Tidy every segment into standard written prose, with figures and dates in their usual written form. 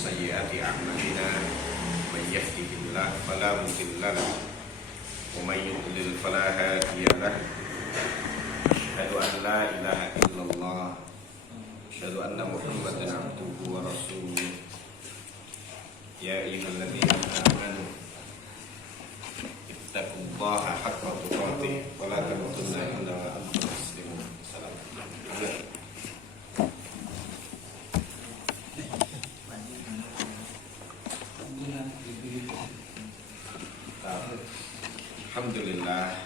سيئات أعمالنا من يهده الله فلا مضل له ومن يضلل فلا هادي له أشهد أن لا إله إلا الله أشهد أن محمدا عبده ورسوله يا أيها الذين آمنوا اتقوا الله حق تقاته ولا تموتن إلا وأنتم مسلمون. السلام عليكم. Alhamdulillah,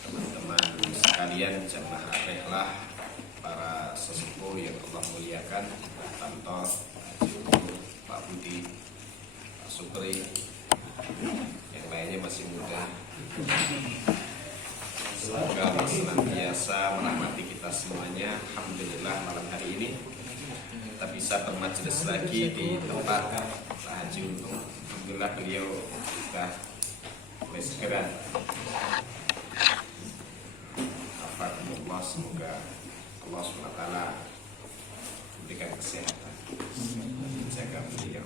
teman-teman sekalian, jamaah rehlah, para sesepuh yang Allah muliakan, Pak Tanto, Pak Joko, Pak Budi, Pak Supri, yang lainnya masih muda. Semoga Allah senantiasa merahmati kita semuanya. Alhamdulillah, malam hari ini kita bisa bermajelis lagi di tempat Pak Haji Untung. Alhamdulillah beliau sudah mulai segera. Alhamdulillah, semoga Allah SWT memberikan kesehatan, menjaga beliau.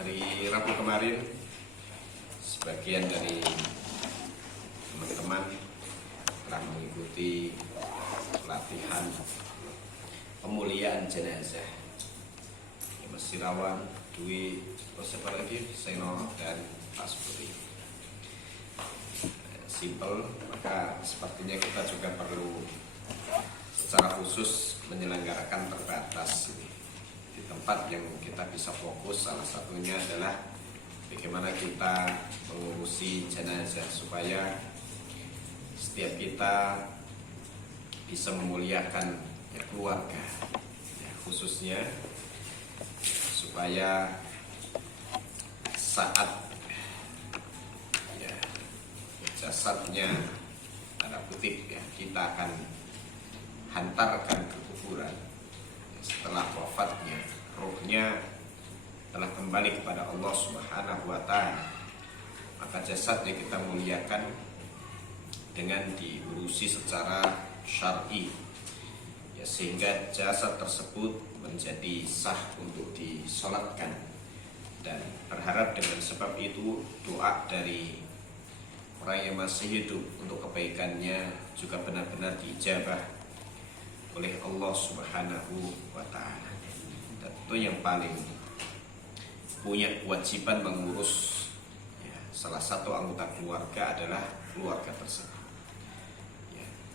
Hari Rabu kemarin, sebagian dari teman-teman telah mengikuti pelatihan pemuliaan jenazah Mas Sirawan, Dwi, terus siapa lagi? Seno dan Pak Supri. Simple, maka sepertinya kita juga perlu secara khusus menyelenggarakan terbatas ini di tempat yang kita bisa fokus. Salah satunya adalah bagaimana kita mengurusi jenazah supaya setiap kita bisa memuliakan keluarga, khususnya supaya saat jasadnya tanda kutip kita akan hantarkan ke kuburan, setelah wafatnya rohnya telah kembali kepada Allah Subhanahu wa Ta'ala, maka jasadnya kita muliakan dengan diurusi secara syar'i, sehingga jasad tersebut menjadi sah untuk disolatkan, dan berharap dengan sebab itu doa dari orang yang masih hidup untuk kebaikannya juga benar-benar diijabah oleh Allah Subhanahu wa Ta'ala. Dan itu yang paling punya kewajiban mengurus salah satu anggota keluarga adalah keluarga tersebut,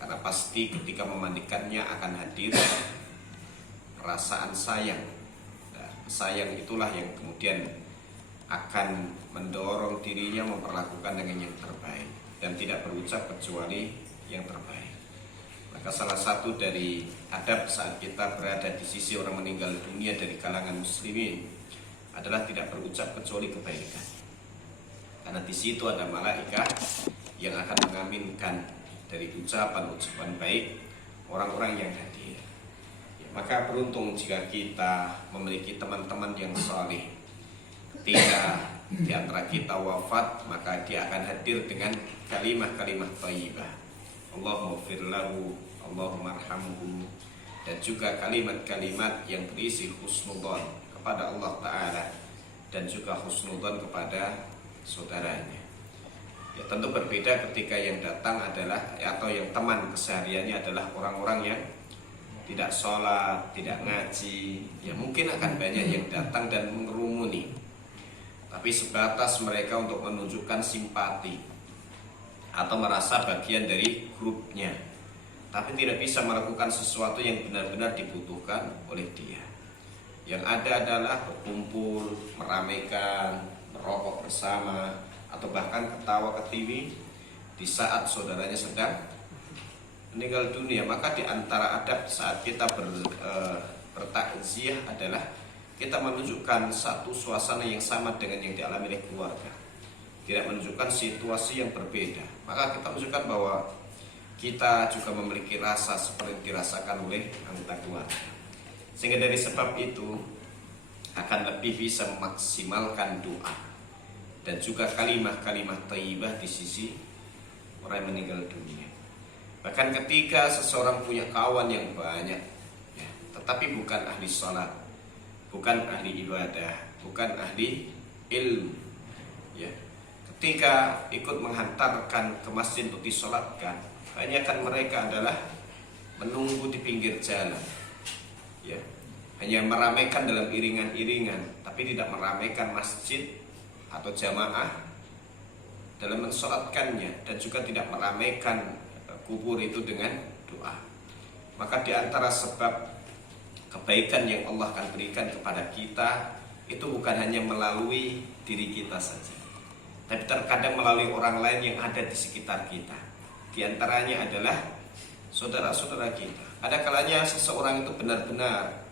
karena pasti ketika memandikannya akan hadir perasaan sayang. Nah, sayang itulah yang kemudian akan mendorong dirinya memperlakukan dengan yang terbaik dan tidak berucap kecuali yang terbaik. Maka salah satu dari adab saat kita berada di sisi orang meninggal dunia dari kalangan muslimin adalah tidak berucap kecuali kebaikan, karena di situ ada malaikat yang akan mengaminkan dari ucapan-ucapan baik orang-orang yang hadir. Maka beruntung jika kita memiliki teman-teman yang saleh. Ketika di antara kita wafat, maka dia akan hadir dengan kalimah-kalimah thayyibah, Allahumma ighfir lahu, Allahumma arhamhu, dan juga kalimat-kalimat yang berisi husnudzon kepada Allah Ta'ala dan juga husnudzon kepada saudaranya. Tentu berbeda ketika yang datang adalah atau yang teman kesehariannya adalah orang-orang yang tidak sholat, tidak ngaji. Mungkin akan banyak yang datang dan mengerumuni, tapi sebatas mereka untuk menunjukkan simpati atau merasa bagian dari grupnya, tapi tidak bisa melakukan sesuatu yang benar-benar dibutuhkan oleh dia. Yang ada adalah berkumpul, meramaikan, merokok bersama, atau bahkan ketawa ketiwi di saat saudaranya sedang meninggal dunia. Maka di antara adab saat kita bertakziah adalah kita menunjukkan satu suasana yang sama dengan yang dialami oleh keluarga, tidak menunjukkan situasi yang berbeda. Maka kita menunjukkan bahwa kita juga memiliki rasa seperti yang dirasakan oleh anggota keluarga, sehingga dari sebab itu akan lebih bisa memaksimalkan doa dan juga kalimah-kalimah thayyibah di sisi orang yang meninggal dunia. Bahkan ketika seseorang punya kawan yang banyak, tapi bukan ahli sholat, bukan ahli ibadah, bukan ahli ilmu. Ya. Ketika ikut menghantarkan ke masjid untuk disolatkan, kebanyakan mereka adalah menunggu di pinggir jalan. Ya. Hanya meramaikan dalam iringan-iringan, tapi tidak meramaikan masjid atau jamaah dalam mensolatkannya, dan juga tidak meramaikan kubur itu dengan doa. Maka di antara sebab kebaikan yang Allah akan berikan kepada kita itu bukan hanya melalui diri kita saja, tapi terkadang melalui orang lain yang ada di sekitar kita. Di antaranya adalah saudara-saudara kita. Ada kalanya seseorang itu benar-benar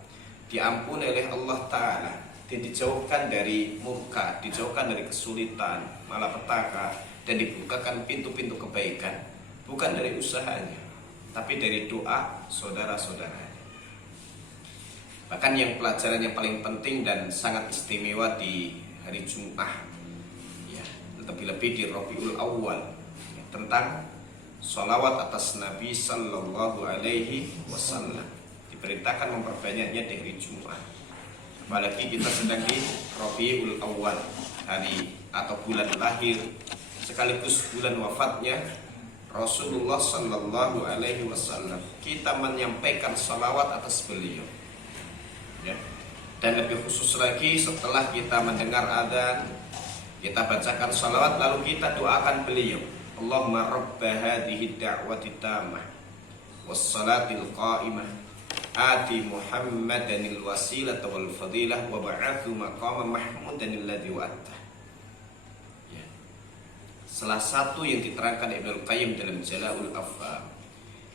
diampuni oleh Allah Ta'ala, dia dijauhkan dari murka, dijauhkan dari kesulitan, malapetaka, dan dibukakan pintu-pintu kebaikan, bukan dari usahanya, tapi dari doa saudara-saudaranya. Bahkan yang pelajaran yang paling penting dan sangat istimewa di hari Jumat, ya, lebih-lebih di Rabiul Awal, ya, tentang sholawat atas Nabi Sallallahu Alaihi Wasallam. Diperintahkan memperbanyaknya di hari Jumat. Apalagi kita sedang di Rabiul Awal, hari atau bulan lahir sekaligus bulan wafatnya Rasulullah Sallallahu Alaihi Wasallam. Kita menyampaikan salawat atas beliau, ya. Dan lebih khusus lagi setelah kita mendengar adzan, kita bacakan salawat lalu kita doakan beliau. Allahumma rabba hadhihi da'wati tammah wassalatil qa'imah ati Muhammadanil wasilata wal fadilah wa ba'athu maqama mahmudanil ladzi wa'atta. Ya. Salah satu yang diterangkan Ibnu Qayyim dalam Jala'ul Afham,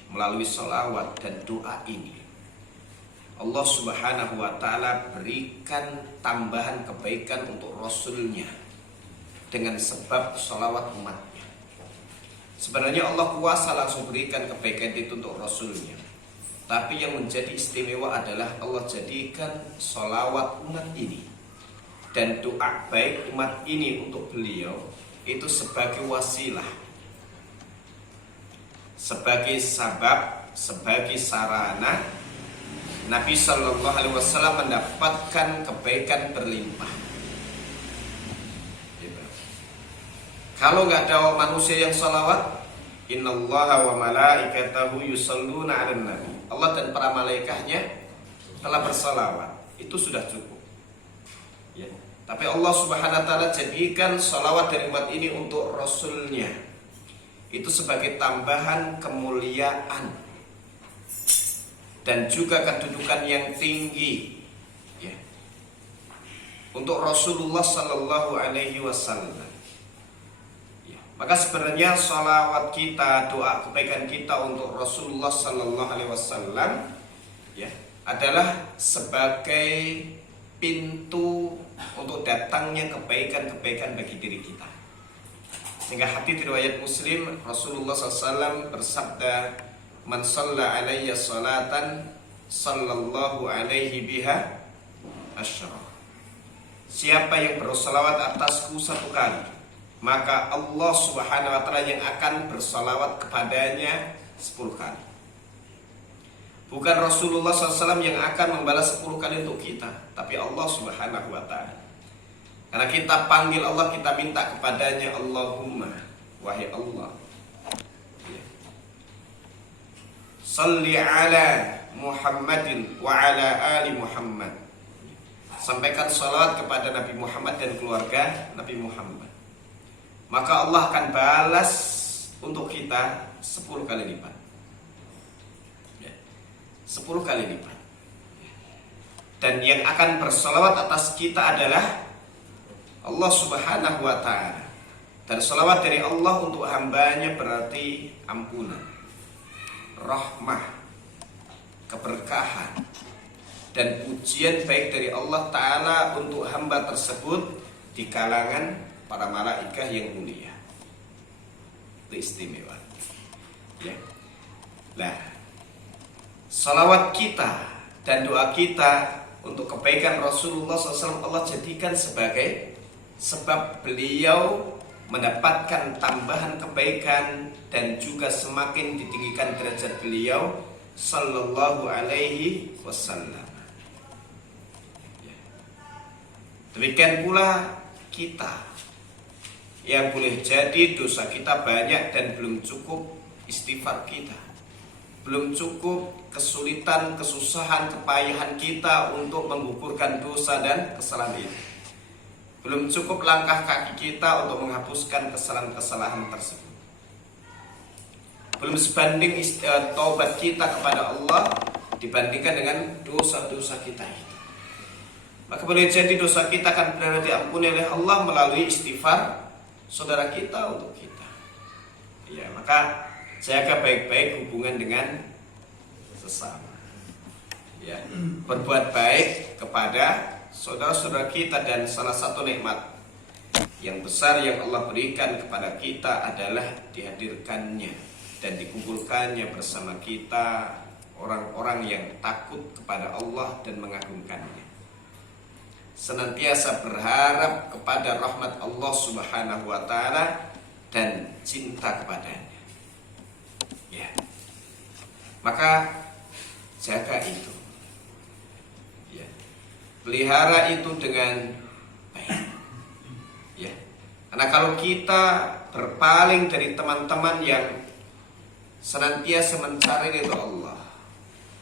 melalui salawat dan doa ini Allah Subhanahu wa ta'ala berikan tambahan kebaikan untuk Rasulnya dengan sebab salawat umatnya. Sebenarnya Allah kuasa langsung berikan kebaikan itu untuk Rasulnya, tapi yang menjadi istimewa adalah Allah jadikan salawat umat ini dan doa baik umat ini untuk beliau itu sebagai wasilah, sebagai sabab, sebagai sarana Nabi Sallallahu Alaihi Wasallam mendapatkan kebaikan berlimpah. Kalau nggak ada manusia yang salawat, innallaha wa malaikatahu yusalluna 'alan nabi. Allah dan para malaikatnya telah bersalawat. Itu sudah cukup. Ya. Tapi Allah Subhanahu wa taala jadikan salawat dari umat ini untuk Rasulnya. Itu sebagai tambahan kemuliaan dan juga kedudukan yang tinggi, ya, untuk Rasulullah Sallallahu Alaihi Wasallam. Maka sebenarnya salawat kita, doa kebaikan kita untuk Rasulullah Sallallahu Alaihi Wasallam, ya, adalah sebagai pintu untuk datangnya kebaikan-kebaikan bagi diri kita. Sehingga hadits riwayat Muslim, Rasulullah SAW bersabda, "Man shalla alayya salatan, sallallahu alaihi biha asyara." Siapa yang bersalawat atasku satu kali, maka Allah Subhanahu wa ta'ala yang akan bersalawat kepadanya 10 kali. Bukan Rasulullah SAW yang akan membalas 10 kali untuk kita, tapi Allah Subhanahu wa ta'ala. Karena kita panggil Allah, kita minta kepadanya, Allahumma, wahai Allah, salli ala Muhammadin wa ala ali Muhammad. Sampaikan salawat kepada Nabi Muhammad dan keluarga Nabi Muhammad. Maka Allah akan balas untuk kita 10 kali lipat, 10 kali lipat. Dan yang akan bersalawat atas kita adalah Allah Subhanahu wa ta'ala. Dan salawat dari Allah untuk hambanya berarti ampunan, rahmah, keberkahan, dan pujian baik dari Allah Ta'ala untuk hamba tersebut di kalangan para malaikat yang mulia. Itu istimewa, ya. Nah, salawat kita dan doa kita untuk kebaikan Rasulullah SAW Allah jadikan sebagai sebab beliau mendapatkan tambahan kebaikan dan juga semakin ditinggikan derajat beliau sallallahu alaihi wasallam. Demikian pula kita, yang boleh jadi dosa kita banyak dan belum cukup istighfar kita, belum cukup kesulitan, kesusahan, kepayahan kita untuk menggugurkan dosa dan kesalahan itu, belum cukup langkah kaki kita untuk menghapuskan kesalahan-kesalahan tersebut, belum sebanding taubat kita kepada Allah dibandingkan dengan dosa-dosa kita itu. Maka boleh jadi dosa kita akan benar diampuni oleh Allah melalui istighfar saudara kita untuk kita. Ya, maka jaga baik-baik hubungan dengan sesama. Ya, berbuat baik kepada saudara-saudara kita, dan salah satu nikmat yang besar yang Allah berikan kepada kita adalah dihadirkannya dan dikumpulkannya bersama kita orang-orang yang takut kepada Allah dan mengagungkannya, senantiasa berharap kepada rahmat Allah Subhanahu wa taala dan cinta kepadanya. Ya. Maka jaga itu. Ya. Pelihara itu dengan baik. Ya. Karena kalau kita berpaling dari teman-teman yang senantiasa mencari ridha Allah,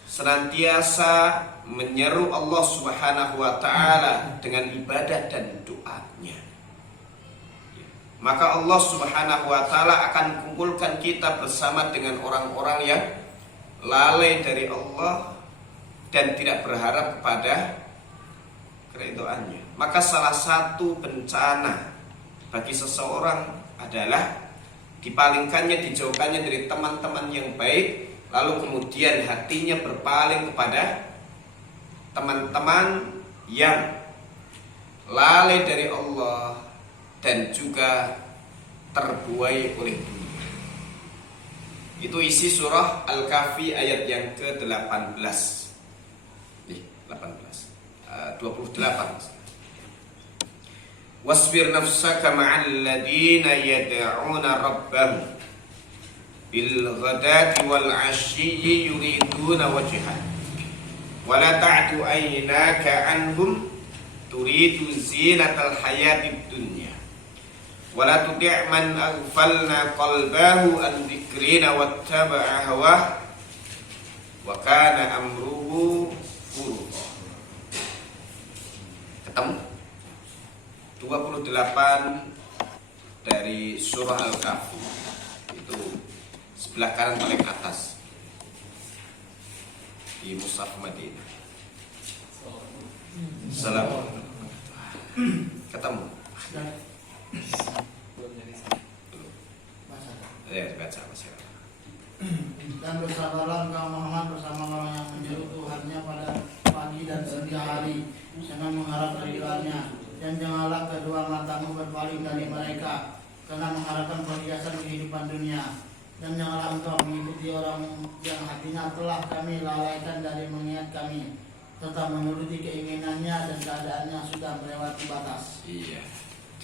senantiasa menyeru Allah Subhanahu wa taala dengan ibadah dan doanya, maka Allah Subhanahu wa taala akan kumpulkan kita bersama dengan orang-orang yang lalai dari Allah dan tidak berharap kepada keridhaannya. Maka salah satu bencana bagi seseorang adalah dipalingkannya, dijauhkannya dari teman-teman yang baik, lalu kemudian hatinya berpaling kepada teman-teman yang lalai dari Allah dan juga terbuai oleh dunia. Itu isi surah Al-Kahfi ayat yang ke-18. 28. Wasbir nafsaka ma'al ladina yad'una rabbahum bil ghadati wal 'ashyi yuriduna wajhah wa la ta'du aynaka 'anhum turidu zinatal hayatid dunya wa la tuti' man aghfalna qalbahu an dzikrina wattaba'a hawah wa kana amruhu furutha. Ketemu 28 dari surah Al-Kahfi, itu sebelah kanan paling atas di Mushaf Madinah. Assalamualaikum. Ketemu? Belum. Ya, baca masalah. Dan bersabarlah engkau Muhammad bersama orang yang menyeru Tuhannya pada pagi dan siang hari dengan mengharap ridhoannya, dan janganlah kedua matamu berpaling dari mereka karena mengharapkan perhiasan kehidupan dunia, dan janganlah engkau mengikuti orang yang hatinya telah kami lalaikan dari mengingat kami, tetap menuruti keinginannya dan keadaannya sudah melewati batas. Iya.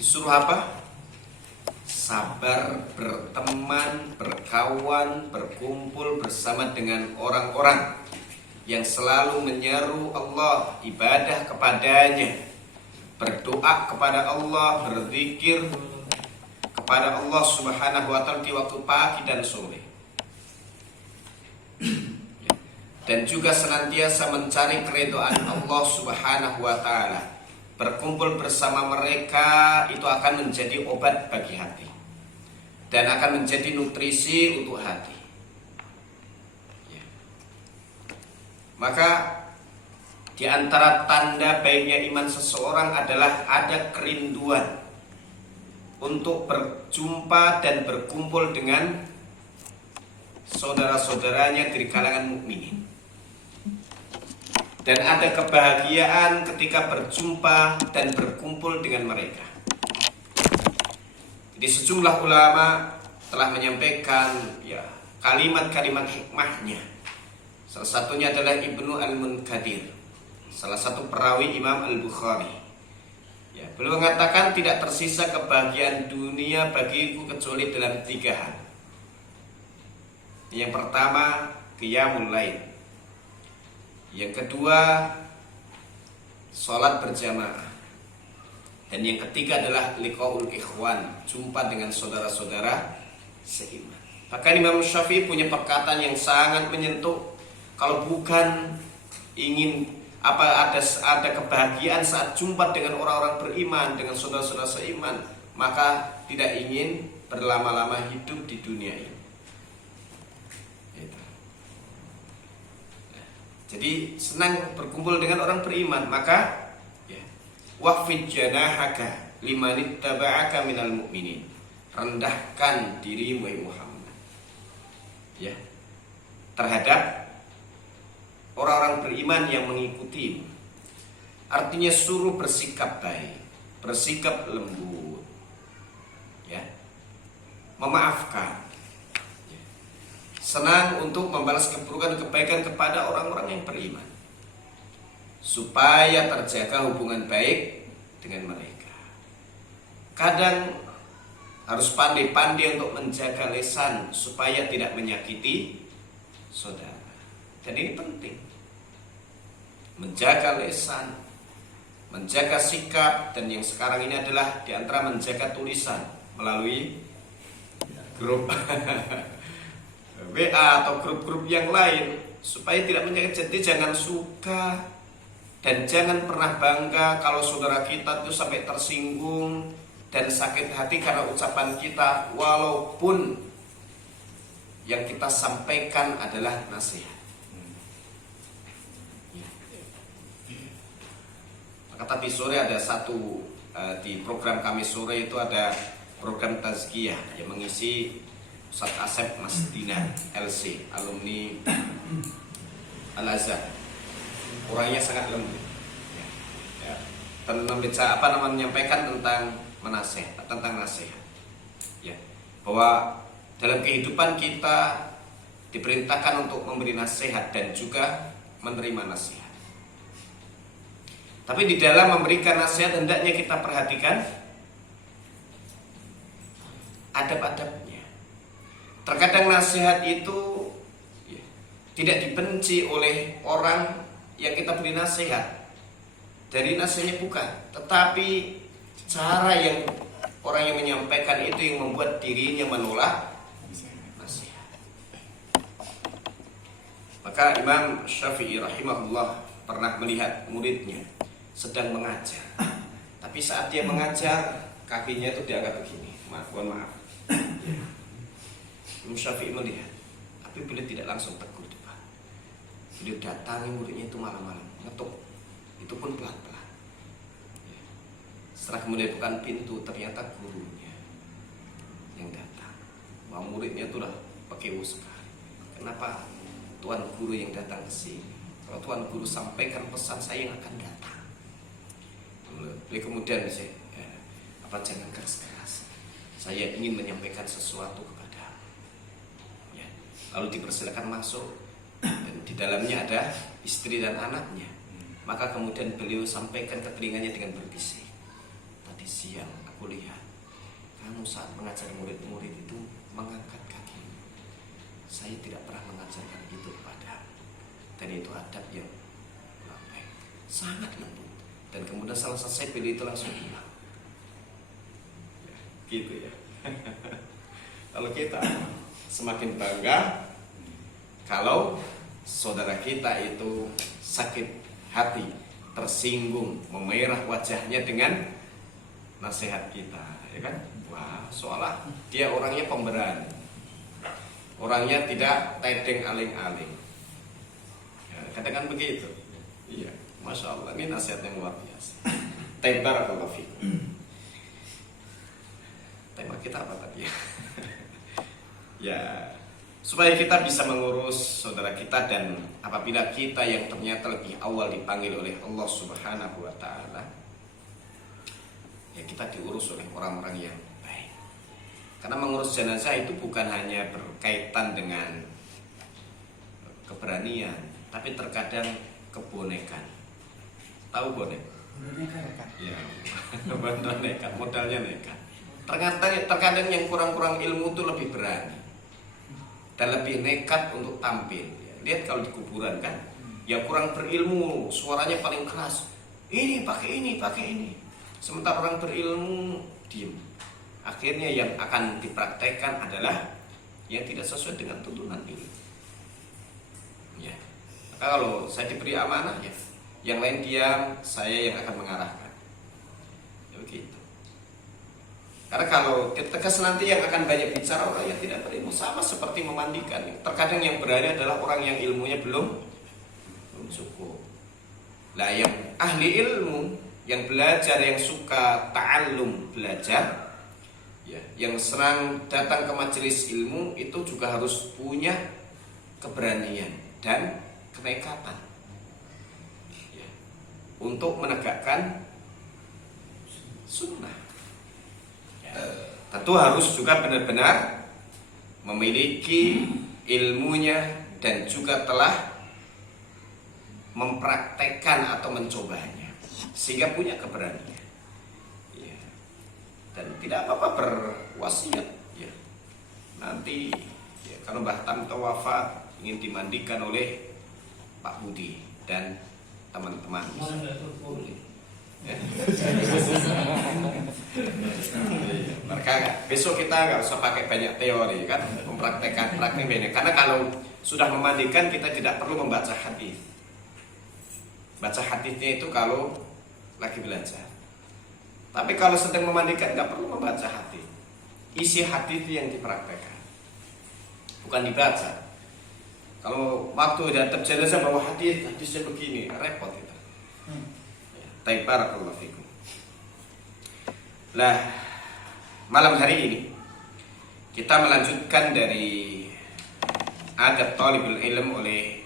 Disuruh apa? Sabar, berteman, berkawan, berkumpul bersama dengan orang-orang yang selalu menyeru Allah, ibadah kepadanya, berdoa kepada Allah, berzikir kepada Allah Subhanahu wa taala di waktu pagi dan sore. Dan juga senantiasa mencari keridhaan Allah Subhanahu wa taala. Berkumpul bersama mereka itu akan menjadi obat bagi hati dan akan menjadi nutrisi untuk hati. Maka di antara tanda baiknya iman seseorang adalah ada kerinduan untuk berjumpa dan berkumpul dengan saudara-saudaranya dari kalangan mukminin. Dan ada kebahagiaan ketika berjumpa dan berkumpul dengan mereka. Jadi sejumlah ulama telah menyampaikan kalimat-kalimat hikmahnya. Salah satunya adalah Ibnu Al-Munkadir, salah satu perawi Imam Al-Bukhari. Beliau mengatakan tidak tersisa kebahagiaan dunia bagiku kecuali dalam 3 hal. Yang pertama, qiyamul lail. Yang kedua, sholat berjamaah. Dan yang ketiga adalah liqaul ikhwan, jumpa dengan saudara-saudara seiman. Bahkan Imam Syafi'i punya perkataan yang sangat menyentuh. Kalau bukan ingin ada kebahagiaan saat jumpa dengan orang-orang beriman, dengan saudara-saudara seiman, maka tidak ingin berlama-lama hidup di dunia ini. Jadi senang berkumpul dengan orang beriman, maka waqfid janahaka liman ittaba'aka minal mu'minin. Rendahkan dirimu Muhammad, ya, terhadap orang-orang beriman yang mengikutimu. Artinya suruh bersikap baik, bersikap lembut, ya, memaafkan, ya. Senang untuk membalas keburukan kebaikan kepada orang-orang yang beriman, supaya terjaga hubungan baik dengan mereka. Kadang harus pandai-pandai untuk menjaga lisan supaya tidak menyakiti saudara. Dan ini penting, menjaga lisan, menjaga sikap, dan yang sekarang ini adalah diantara menjaga tulisan melalui grup WA atau grup-grup yang lain, supaya tidak menyakiti. Jadi jangan suka dan jangan pernah bangga kalau saudara kita itu sampai tersinggung dan sakit hati karena ucapan kita, walaupun yang kita sampaikan adalah nasihat. Maka tadi sore ada satu di program kami sore itu ada program tazkiyah yang mengisi Ustaz Asep Mas Dinar LC, alumni Al-Azhar. Orangnya sangat lembut, ya. Dan menyampaikan tentang nasihat, ya, bahwa dalam kehidupan kita diperintahkan untuk memberi nasihat dan juga menerima nasihat. Tapi di dalam memberikan nasihat hendaknya kita perhatikan adab-adabnya. Terkadang nasihat itu tidak dibenci oleh orang yang kita beri nasihat. Dari nasihatnya bukan, tetapi cara yang orang yang menyampaikan itu yang membuat dirinya menolak nasihat. Maka Imam Syafi'i rahimahullah pernah melihat muridnya sedang mengajar, tapi saat dia mengajar kakinya itu diangkat begini, mohon maaf. Imam Syafi'i melihat, tapi beliau tidak langsung tegur depan. Beliau datangi muridnya itu malam-malam, ngetuk, itu pun pelan-pelan. Setelah kemudian bukan pintu, ternyata gurunya yang datang. Wah, muridnya itu lah pakai sekali. Kenapa tuan guru yang datang ke sini? Kalau tuan guru sampaikan pesan, saya yang akan datang. Beliau kemudian jangan keras-keras. Saya ingin menyampaikan sesuatu kepadamu. Ya. Lalu dipersilakan masuk, dan di dalamnya ada istri dan anaknya. Maka kemudian beliau sampaikan ke telinganya dengan berbisik. Tadi siang aku lihat kamu saat mengajar murid-murid itu mengangkat kaki. Saya tidak pernah mengajarkan itu kepadamu. Dan itu adab yang sangat lembut. Dan kemudian salah selesai beliau itu langsung hilang. Gitu ya. Kalau kita semakin bangga kalau saudara kita itu sakit hati, tersinggung, memerah wajahnya dengan nasihat kita, ya kan? Wah, seolah dia orangnya pemberani, orangnya tidak tedeng aling-aling. Ya, katakan begitu. Iya, masya Allah, ini nasihat yang luar biasa. Barakallahu fikum. Tema kita apa tadi ya? Ya, supaya kita bisa mengurus saudara kita, dan apabila kita yang ternyata lebih awal dipanggil oleh Allah Subhanahu wa taala, ya kita diurus oleh orang-orang yang baik. Karena mengurus jenazah itu bukan hanya berkaitan dengan keberanian, tapi terkadang kebonekan. Tahu bonek? Nekat. Ya, bantuan nekat, modalnya nekat. Terkadang yang kurang-kurang ilmu itu lebih berani dan lebih nekat untuk tampil, ya. Lihat kalau di kuburan kan, yang kurang berilmu suaranya paling keras. Ini pakai ini, pakai ini. Sementara orang berilmu diam. Akhirnya yang akan dipraktekkan adalah yang tidak sesuai dengan tuntunan ilmu. Ya. Maka kalau saya diberi amanah, ya, yang lain diam, saya yang akan mengarahkan. Ya begitu. Karena kalau tegas nanti yang akan banyak bicara orang yang tidak berilmu, sama seperti memandikan. Terkadang yang berani adalah orang yang ilmunya belum cukup. Lah yang ahli ilmu, yang belajar, yang suka ta'allum, belajar, ya, yang senang datang ke majelis ilmu, itu juga harus punya keberanian dan kenekatan, ya, untuk menegakkan sunnah. Tentu harus juga benar-benar memiliki ilmunya dan juga telah mempraktekkan atau mencobanya sehingga punya keberanian, ya. Dan tidak apa-apa berwasiat, ya. Nanti ya, kalau Mbah Tamto wafat ingin dimandikan oleh Pak Budi dan teman-teman, boleh. Ya. Maka besok kita nggak usah pakai banyak teori kan, mempraktekkan banyak. Karena kalau sudah memandikan kita tidak perlu membaca hadis. Baca hadisnya itu kalau lagi belajar. Tapi kalau sedang memandikan nggak perlu membaca hadis. Isi hadis yang dipraktekkan, bukan dibaca. Kalau waktu datang jenazah bawa hadisnya begini, repot itu. Barakallahu fikum. Lah, malam hari ini kita melanjutkan dari adab talibul ilm oleh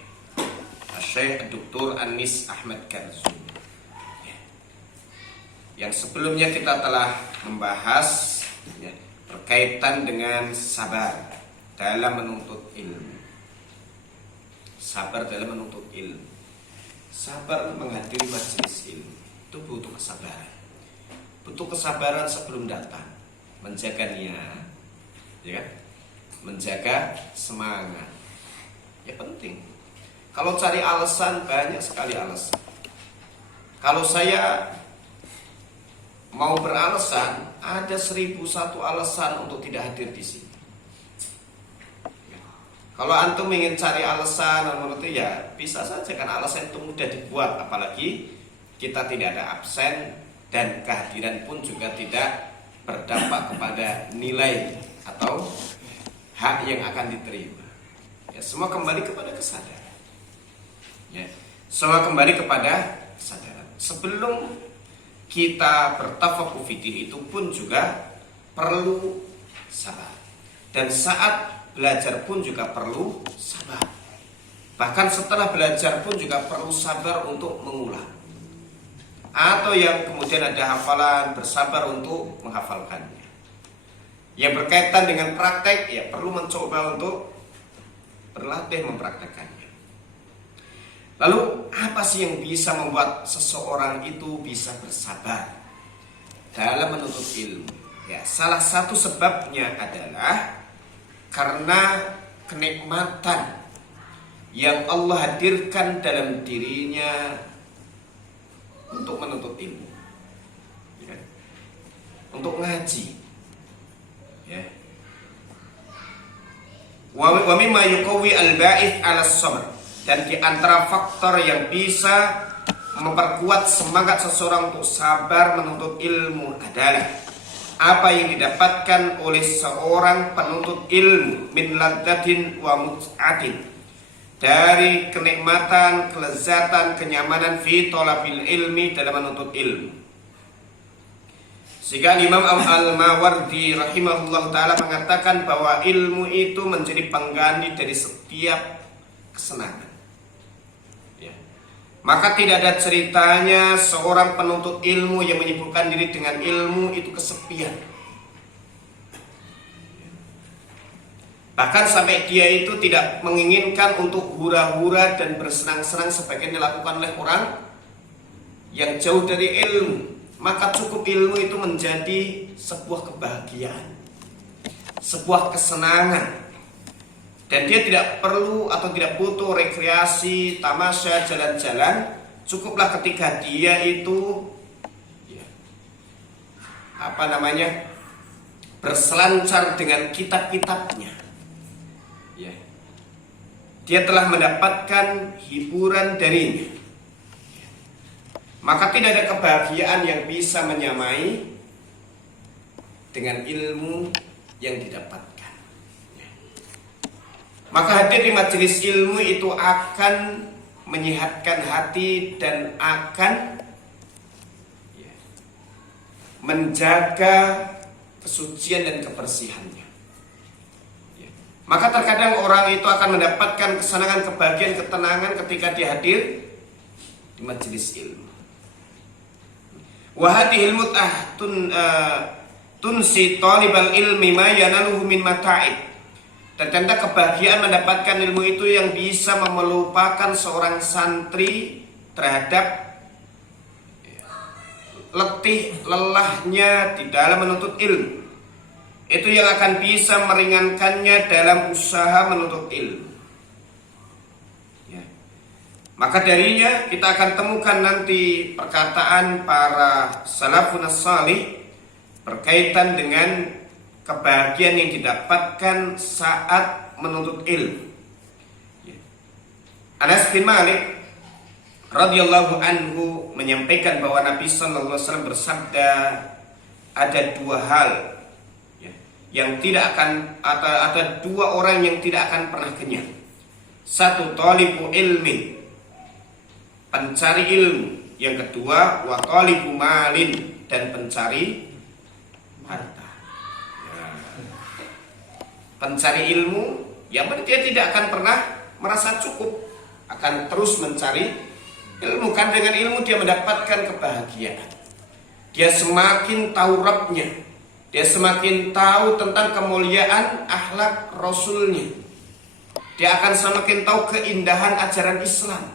Syekh Dr. Anis Ahmad Karzum. Yang sebelumnya kita telah membahas, ya, berkaitan dengan sabar dalam menuntut ilmu. Sabar dalam menuntut ilmu. Sabar menghadiri majelis ilmu itu butuh kesabaran. Butuh kesabaran sebelum datang, menjaga niat, ya kan? Menjaga semangat. Ya penting. Kalau cari alasan, banyak sekali alasan. Kalau saya mau beralasan, ada 1001 alasan untuk tidak hadir di sini. Kalau antum ingin cari alasan, menurut itu ya bisa saja, kan alasan itu mudah dibuat. Apalagi kita tidak ada absen dan kehadiran pun juga tidak berdampak kepada nilai atau hak yang akan diterima. Ya, semua kembali kepada kesadaran. Ya, semua kembali kepada kesadaran. Sebelum kita bertafakuh fiddin itu pun juga perlu sabar. Dan saat belajar pun juga perlu sabar. Bahkan setelah belajar pun juga perlu sabar untuk mengulang. Atau yang kemudian ada hafalan, bersabar untuk menghafalkannya. Yang berkaitan dengan praktek, ya perlu mencoba untuk berlatih mempraktekkannya. Lalu apa sih yang bisa membuat seseorang itu bisa bersabar dalam menuntut ilmu? Ya, salah satu sebabnya adalah karena kenikmatan yang Allah hadirkan dalam dirinya untuk menuntut ilmu, ya, untuk ngaji, ya. Wa mimma yuqawwi al-ba'ith 'ala as-sabr, dan di antara faktor yang bisa memperkuat semangat seseorang untuk sabar menuntut ilmu adalah apa yang didapatkan oleh seorang penuntut ilmu min ladzatin wa mut'atin, dari kenikmatan, kelezatan, kenyamanan fi thalabil ilmi, dalam menuntut ilmu. Sehingga Imam Al-Mawardi rahimahullah ta'ala mengatakan bahwa ilmu itu menjadi pengganti dari setiap kesenangan, ya. Maka tidak ada ceritanya seorang penuntut ilmu yang menyibukkan diri dengan ilmu itu kesepian. Bahkan sampai dia itu tidak menginginkan untuk hura-hura dan bersenang-senang sebagian dilakukan oleh orang yang jauh dari ilmu. Maka cukup ilmu itu menjadi sebuah kebahagiaan, sebuah kesenangan. dan dia tidak perlu atau tidak butuh rekreasi, tamasya, jalan-jalan. Cukuplah ketika dia itu berselancar dengan kitab-kitabnya, dia telah mendapatkan hiburan darinya. Maka tidak ada kebahagiaan yang bisa menyamai dengan ilmu yang didapatkan. Maka hadir di majelis ilmu itu akan menyehatkan hati dan akan menjaga kesucian dan kebersihannya. Maka terkadang orang itu akan mendapatkan kesenangan, kebahagiaan, ketenangan ketika dia hadir di majelis ilmu. Wa hadhil mut'ah tunsi talibal ilmi ma yanaluhu min mata'ib. Dan tanda kebahagiaan mendapatkan ilmu itu yang bisa melupakan seorang santri terhadap letih lelahnya di dalam menuntut ilmu. Itu yang akan bisa meringankannya dalam usaha menuntut ilmu. Maka darinya kita akan temukan nanti perkataan para salafun salih berkaitan dengan kebahagiaan yang didapatkan saat menuntut ilmu. Anas bin Malik radhiyallahu anhu menyampaikan bahwa Nabi sallallahu alaihi wasallam bersabda, ada dua hal yang tidak akan, ada dua orang yang tidak akan pernah kenyang. Satu, talibu ilmi, pencari ilmu. Yang kedua, wa talibu malin, dan pencari harta. Pencari ilmu, yang berarti dia tidak akan pernah merasa cukup, akan terus mencari ilmu. Kan dengan ilmu dia mendapatkan kebahagiaan. Dia semakin tahu Rabbnya, dia semakin tahu tentang kemuliaan akhlak Rasulnya, dia akan semakin tahu keindahan ajaran Islam,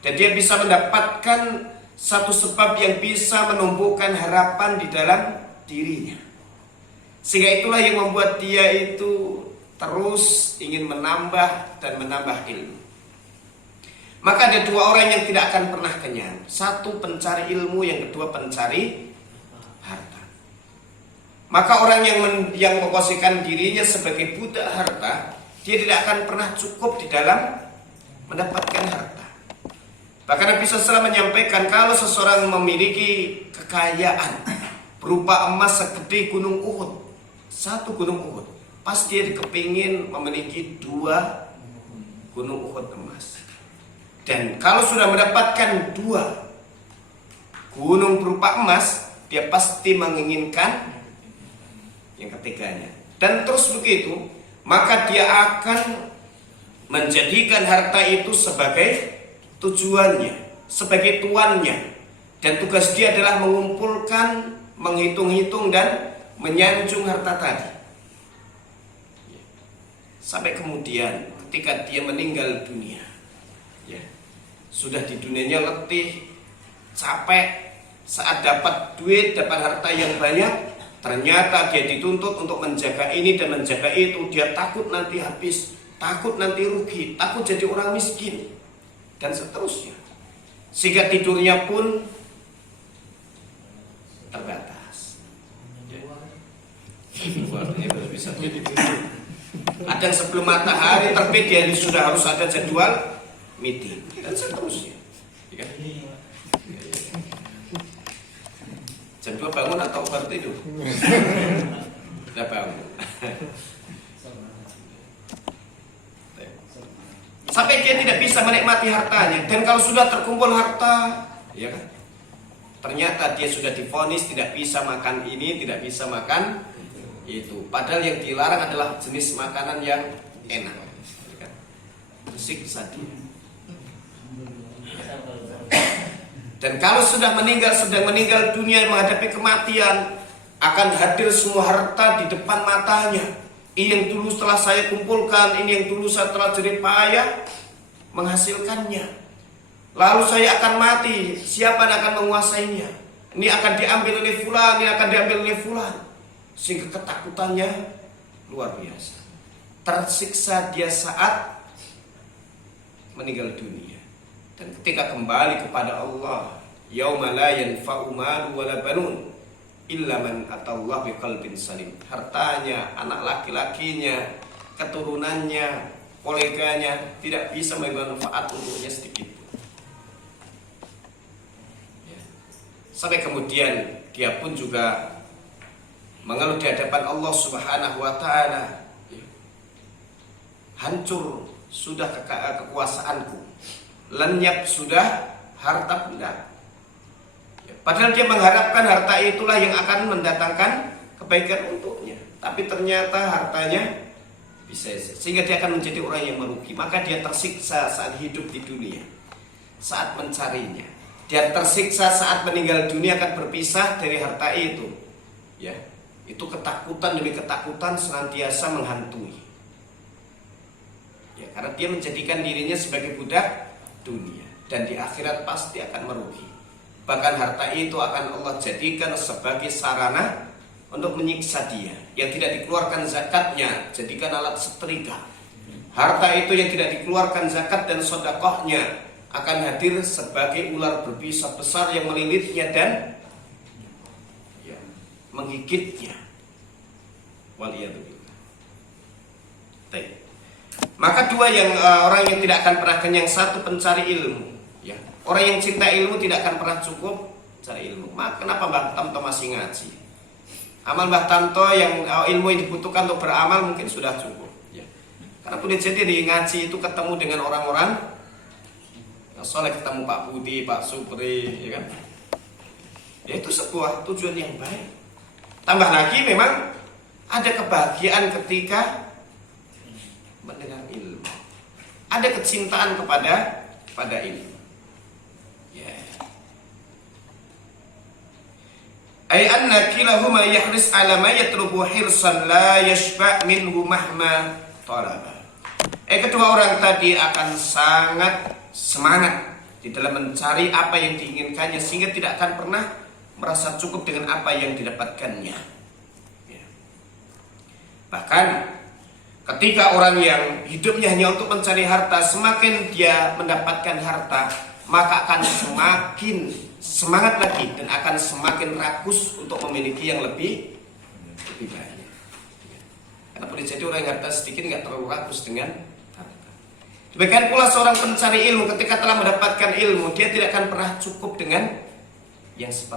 dan dia bisa mendapatkan satu sebab yang bisa menumbuhkan harapan di dalam dirinya. Sehingga itulah yang membuat dia itu terus ingin menambah dan menambah ilmu. Maka ada dua orang yang tidak akan pernah kenyang. Satu pencari ilmu, yang kedua pencari harta. Maka orang yang memposisikan dirinya sebagai budak harta, dia tidak akan pernah cukup di dalam mendapatkan harta. Bahkan Nabi SAW menyampaikan, kalau seseorang memiliki kekayaan berupa emas segede gunung Uhud, satu gunung Uhud, pasti dia kepingin memiliki dua gunung Uhud emas. Dan kalau sudah mendapatkan dua gunung berupa emas, dia pasti menginginkan yang ketiganya. Dan terus begitu, maka dia akan menjadikan harta itu sebagai tujuannya, sebagai tuannya. Dan tugas dia adalah mengumpulkan, menghitung-hitung, dan menyanjung harta tadi. Sampai kemudian ketika dia meninggal dunia, sudah di dunianya letih, capek, saat dapat duit, dapat harta yang banyak, ternyata dia dituntut untuk menjaga ini dan menjaga itu. Dia takut nanti habis, takut nanti rugi, takut jadi orang miskin, dan seterusnya. Sehingga tidurnya pun terbatas. Artinya baru bisa tidur. Ada sebelum matahari terbit, dia sudah harus ada jadwal meeting, dan seterusnya. Jam 2 bangun atau baru tidur? Sudah bangun. Sampai dia tidak bisa menikmati hartanya. Dan kalau sudah terkumpul harta, ya kan, ternyata dia sudah divonis tidak bisa makan ini, tidak bisa makan itu. Padahal yang dilarang adalah jenis makanan yang enak. Siksa dia. Dan kalau sudah meninggal, sedang meninggal dunia, menghadapi kematian, akan hadir semua harta di depan matanya. Ini yang dulu setelah saya kumpulkan, ini yang dulu saya telah jerih payah menghasilkannya. Lalu saya akan mati, siapa yang akan menguasainya? Ini akan diambil oleh fulan, ini akan diambil oleh fulan. Sehingga ketakutannya luar biasa. tersiksa dia saat meninggal dunia. Dan ketika kembali kepada Allah, yauma la yanfa'u malu wala banun illa man atallaha biqalbin salim. Hartanya, anak laki-lakinya, keturunannya, koleganya tidak bisa memberi manfaat untuknya sedikit pun. Ya. Sampai kemudian dia pun juga mengeluh di hadapan Allah Subhanahu wa taala, ya. Hancur sudah kekuasaanku, lenyap sudah harta benda. Ya. Padahal dia mengharapkan harta itulah yang akan mendatangkan kebaikan untuknya, tapi ternyata hartanya bisa, sehingga dia akan menjadi orang yang merugi. Maka dia tersiksa saat hidup di dunia, saat mencarinya. Dia tersiksa saat meninggal dunia akan berpisah dari harta itu. Ya, itu ketakutan demi ketakutan senantiasa menghantui. Ya, karena dia menjadikan dirinya sebagai budak dunia, dan di akhirat pasti akan merugi. Bahkan harta itu akan Allah jadikan sebagai sarana untuk menyiksa dia. Yang tidak dikeluarkan zakatnya jadikan alat setrika. Harta itu yang tidak dikeluarkan zakat dan sedekahnya akan hadir sebagai ular berbisa besar yang melilitnya dan ya, menggigitnya. Waliyadzubillah. Baik. Maka dua yang orang yang tidak akan pernah kenyang, satu pencari ilmu. Ya. Orang yang cinta ilmu tidak akan pernah cukup cari ilmu. Maka kenapa Mbah Tamto masih ngaji? Amal Mbah Tamto yang ilmu yang dibutuhkan untuk beramal mungkin sudah cukup. Ya. Karena boleh jadi di ngaji itu ketemu dengan orang-orang soleh, ketemu Pak Budi, Pak Supri, ya kan? Ya, itu sebuah tujuan yang baik. Tambah lagi memang ada kebahagiaan ketika mendengar ilmu. Ada kecintaan kepada ilmu. Ya. Ay anna kilahuma yahris ala ma yatlubu hirsan la yashba' minhu mahma talaba. Kedua orang tadi akan sangat semangat di dalam mencari apa yang diinginkannya, sehingga tidak akan pernah merasa cukup dengan apa yang didapatkannya. Ya. Bahkan ketika orang yang hidupnya hanya untuk mencari harta, semakin dia mendapatkan harta, maka akan semakin semangat lagi dan akan semakin rakus untuk memiliki yang lebih banyak. Karena boleh jadi orang yang harta sedikit nggak terlalu rakus dengan harta. Demikian pula seorang pencari ilmu, ketika telah mendapatkan ilmu, dia tidak akan pernah cukup dengan yang seperti